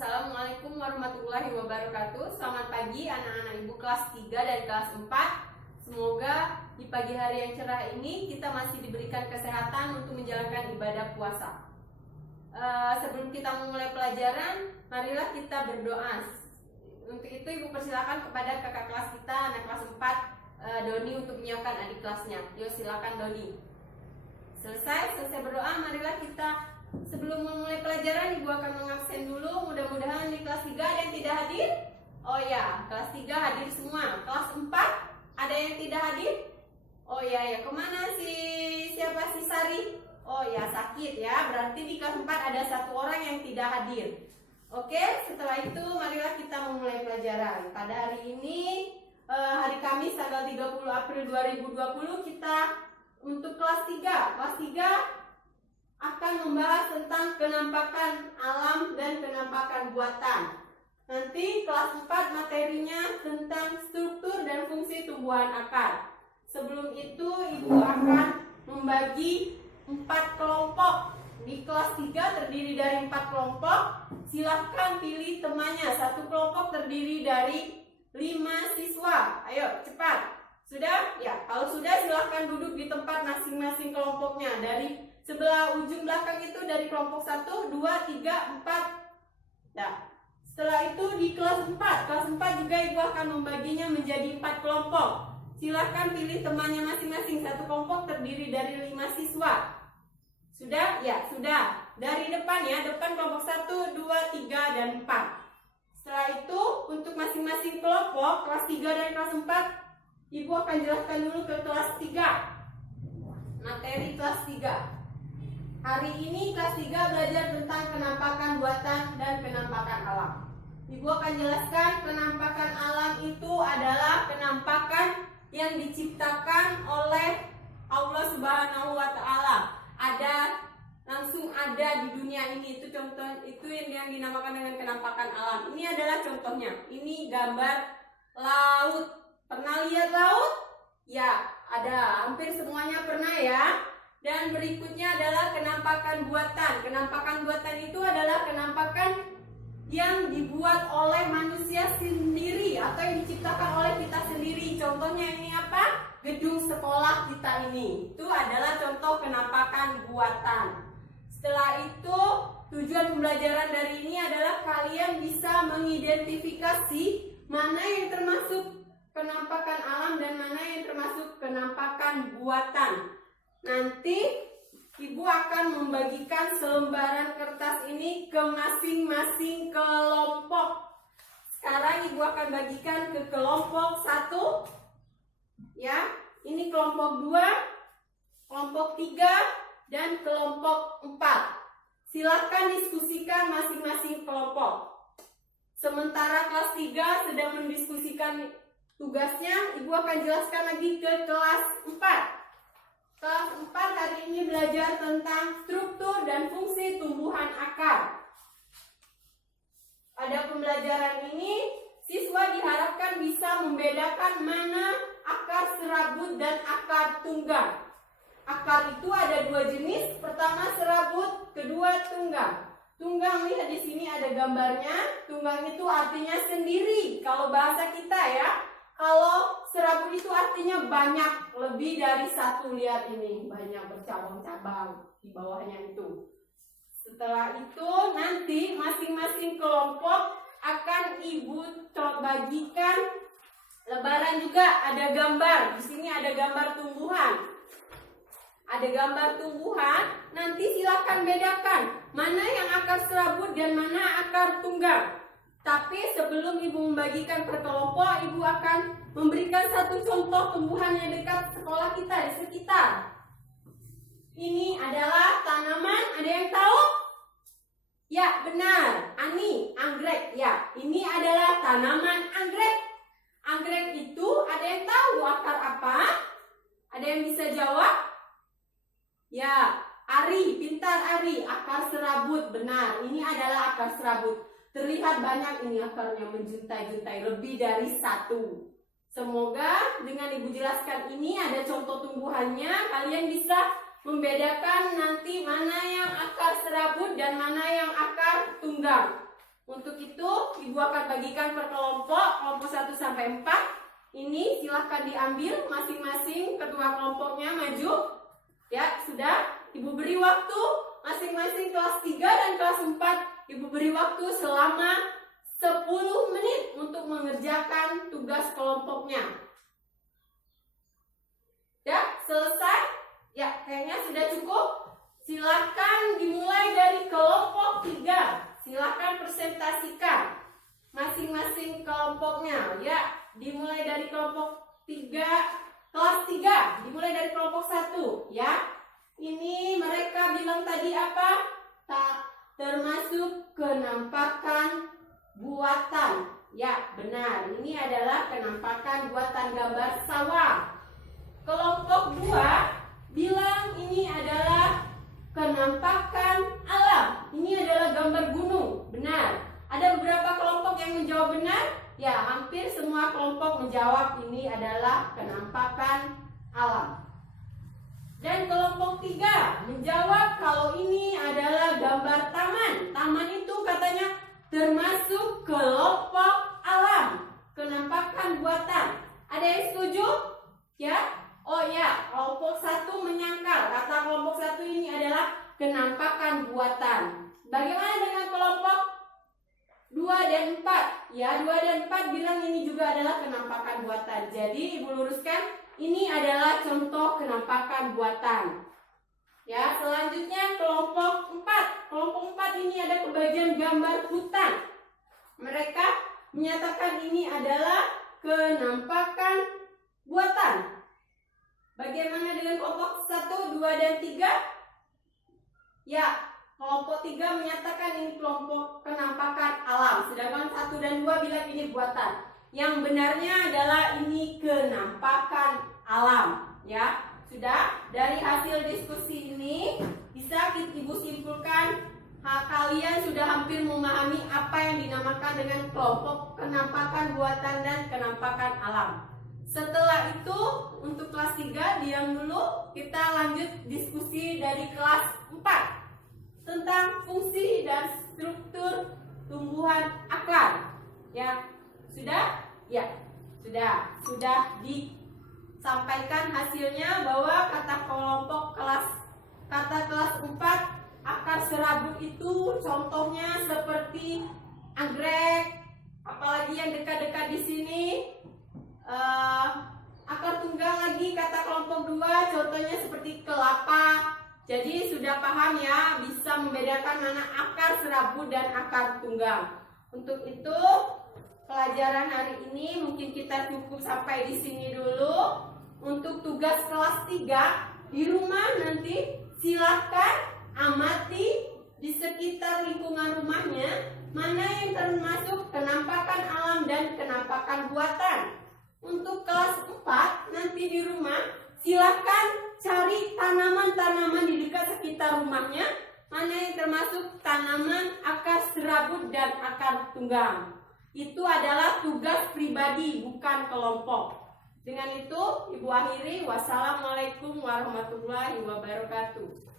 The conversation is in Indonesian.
Assalamualaikum warahmatullahi wabarakatuh. Selamat pagi anak-anak ibu kelas 3 dan kelas 4. Semoga di pagi hari yang cerah ini kita masih diberikan kesehatan untuk menjalankan ibadah puasa. Sebelum kita memulai pelajaran, marilah kita berdoa. Untuk itu ibu persilakan kepada kakak kelas kita, anak kelas 4, Doni, untuk menyiapkan adik kelasnya. Yuk silakan Doni. Selesai berdoa, marilah kita sebelum memulai pelajaran, ibu akan mengabsen dulu. Mudah-mudahan di kelas 3 ada yang tidak hadir. Oh ya, kelas 3 hadir semua. Kelas 4 ada yang tidak hadir. Oh ya, kemana siapa si Sari? Oh ya, sakit ya. Berarti di kelas 4 ada satu orang yang tidak hadir. Oke, setelah itu marilah kita memulai pelajaran. Pada hari ini, hari Kamis tanggal 30 April 2020, kita untuk kelas 3. Kelas 3 akan membahas tentang penampakan alam dan penampakan buatan. Nanti kelas 4 materinya tentang struktur dan fungsi tumbuhan akar. Sebelum itu ibu akan membagi 4 kelompok. Di kelas 3 terdiri dari 4 kelompok. Silahkan pilih temannya. Satu kelompok terdiri dari 5 siswa. Ayo cepat. Sudah? Ya, kalau sudah silahkan duduk di tempat masing-masing kelompoknya. Dari sebelah ujung belakang itu dari kelompok 1, 2, 3, 4. Nah, setelah itu di kelas 4. Kelas 4 juga ibu akan membaginya menjadi 4 kelompok. Silahkan pilih temannya masing-masing. Satu kelompok terdiri dari 5 siswa. Sudah? Ya, sudah. Dari depan ya, depan kelompok 1, 2, 3, dan 4. Setelah itu untuk masing-masing kelompok, kelas 3 dan kelas 4, ibu akan jelaskan dulu ke kelas 3. Materi kelas 3. Hari ini kelas 3 belajar tentang penampakan buatan dan penampakan alam. Ibu akan jelaskan penampakan alam itu adalah penampakan yang diciptakan oleh Allah Subhanahu wa Ta'ala. Langsung ada di dunia ini. Itu contoh, itu yang dinamakan dengan penampakan alam. Ini adalah contohnya. Ini gambar laut. Pernah lihat laut? Ya, ada. Hampir semuanya pernah ya. Dan berikutnya adalah penampakan buatan. Penampakan buatan itu adalah penampakan yang dibuat oleh manusia sendiri atau yang diciptakan oleh kita sendiri. Contohnya ini apa? Gedung sekolah kita ini. Itu adalah contoh penampakan buatan. Setelah itu, tujuan pembelajaran dari ini adalah kalian bisa mengidentifikasi mana yang termasuk penampakan alam dan mana yang termasuk penampakan buatan. Nanti ibu akan membagikan selembaran kertas ini ke masing-masing kelompok. Sekarang ibu akan bagikan ke kelompok 1. Ya, ini kelompok 2, kelompok 3, dan kelompok 4. Silakan diskusikan masing-masing kelompok. Sementara kelas 3 sedang mendiskusikan tugasnya, ibu akan jelaskan lagi ke kelas 4. Kelas 4 hari ini belajar tentang struktur dan fungsi tumbuhan akar. Pada pembelajaran ini, siswa diharapkan bisa membedakan mana akar serabut dan akar tunggang. Akar itu ada 2 jenis, pertama serabut, kedua tunggang. Tunggang, lihat di sini ada gambarnya. Tunggang itu artinya sendiri kalau bahasa kita ya. Kalau serabut itu artinya banyak, lebih dari satu. Lihat ini, banyak bercabang-cabang di bawahnya itu. Setelah itu nanti masing-masing kelompok akan ibu bagikan lembaran juga, ada gambar. Di sini ada gambar tumbuhan. Ada gambar tumbuhan, nanti silakan bedakan mana yang akar serabut dan mana akar tunggang. Tapi sebelum ibu membagikan per kelompok, ibu akan memberikan satu contoh tumbuhan yang dekat sekolah kita di sekitar. Ini adalah tanaman, ada yang tahu? Ya, benar. Ani, anggrek. Ya, ini adalah tanaman anggrek. Anggrek itu ada yang tahu akar apa? Ada yang bisa jawab? Ya, Ari, pintar Ari. Akar serabut, benar. Ini adalah akar serabut. Terlihat banyak ini akarnya menjuntai-juntai, lebih dari 1. Semoga dengan ibu jelaskan ini ada contoh tumbuhannya, kalian bisa membedakan nanti mana yang akar serabut dan mana yang akar tunggang. Untuk itu, Ibu akan bagikan per kelompok, kelompok 1 sampai 4. Ini silahkan diambil masing-masing kedua kelompoknya maju. Ya, sudah. Ibu beri waktu masing-masing kelas 3 dan kelas 4. Ibu beri waktu selama 10 menit untuk mengerjakan tugas kelompoknya. Ya, selesai? Ya, kayaknya sudah cukup. Silahkan dimulai dari kelompok 3. Silahkan presentasikan masing-masing kelompoknya. Ya, dimulai dari kelompok 3, kelas 3. Dimulai dari kelompok 1. Ya, ini mereka bilang tadi apa? Tak termasuk kenampakan buatan. Ya, benar. Ini adalah kenampakan buatan gambar sawah. Kelompok 2 bilang ini adalah kenampakan alam. Ini adalah gambar gunung. Benar. Ada beberapa kelompok yang menjawab benar. Ya, hampir semua kelompok menjawab ini adalah kenampakan alam. Dan kelompok 3 menjawab kalau ini adalah gambar taman. Taman itu katanya termasuk kelompok alam, kenampakan buatan. Ada yang setuju? Ya? Oh ya, kelompok 1 menyangkal. Kata kelompok 1 ini adalah kenampakan buatan. Bagaimana dengan kelompok 2 dan 4? Ya, 2 dan 4 bilang ini juga adalah kenampakan buatan. Jadi, Ibu luruskan, ini adalah contoh kenampakan buatan. Ya, selanjutnya kelompok 4. Kelompok 4 ini ada kebagian gambar hutan. Mereka menyatakan ini adalah kenampakan buatan. Bagaimana dengan kelompok 1, 2, dan 3? Ya, kelompok 3 menyatakan ini kelompok kenampakan alam. Sedangkan 1 dan 2 bilang ini buatan. Yang benarnya adalah ini kenampakan alam. Ya, sudah. Dari hasil diskusi ini bisa Ibu simpulkan kalian sudah hampir memahami apa yang dinamakan dengan kelompok kenampakan buatan dan kenampakan alam. Setelah itu untuk kelas 3 diam dulu, kita lanjut diskusi dari kelas 4 tentang fungsi dan struktur tumbuhan akar. Ya, sudah? Ya, sudah disampaikan hasilnya bahwa kata kelas 4 akar serabut itu contohnya seperti anggrek, apalagi yang dekat-dekat di sini. Akar tunggal lagi kata kelompok 2 contohnya seperti kelapa. Jadi sudah paham ya, bisa membedakan mana akar serabut dan akar tunggal. Untuk itu pelajaran hari ini mungkin kita cukup sampai di sini dulu. Untuk tugas kelas 3 di rumah nanti silahkan amati di sekitar lingkungan rumahnya mana yang termasuk kenampakan alam dan kenampakan buatan. Untuk kelas 4 nanti di rumah silahkan cari tanaman-tanaman di dekat sekitar rumahnya mana yang termasuk tanaman akar serabut dan akar tunggal. Itu adalah tugas pribadi, bukan kelompok. Dengan itu Ibu akhiri. Wassalamualaikum warahmatullahi wabarakatuh.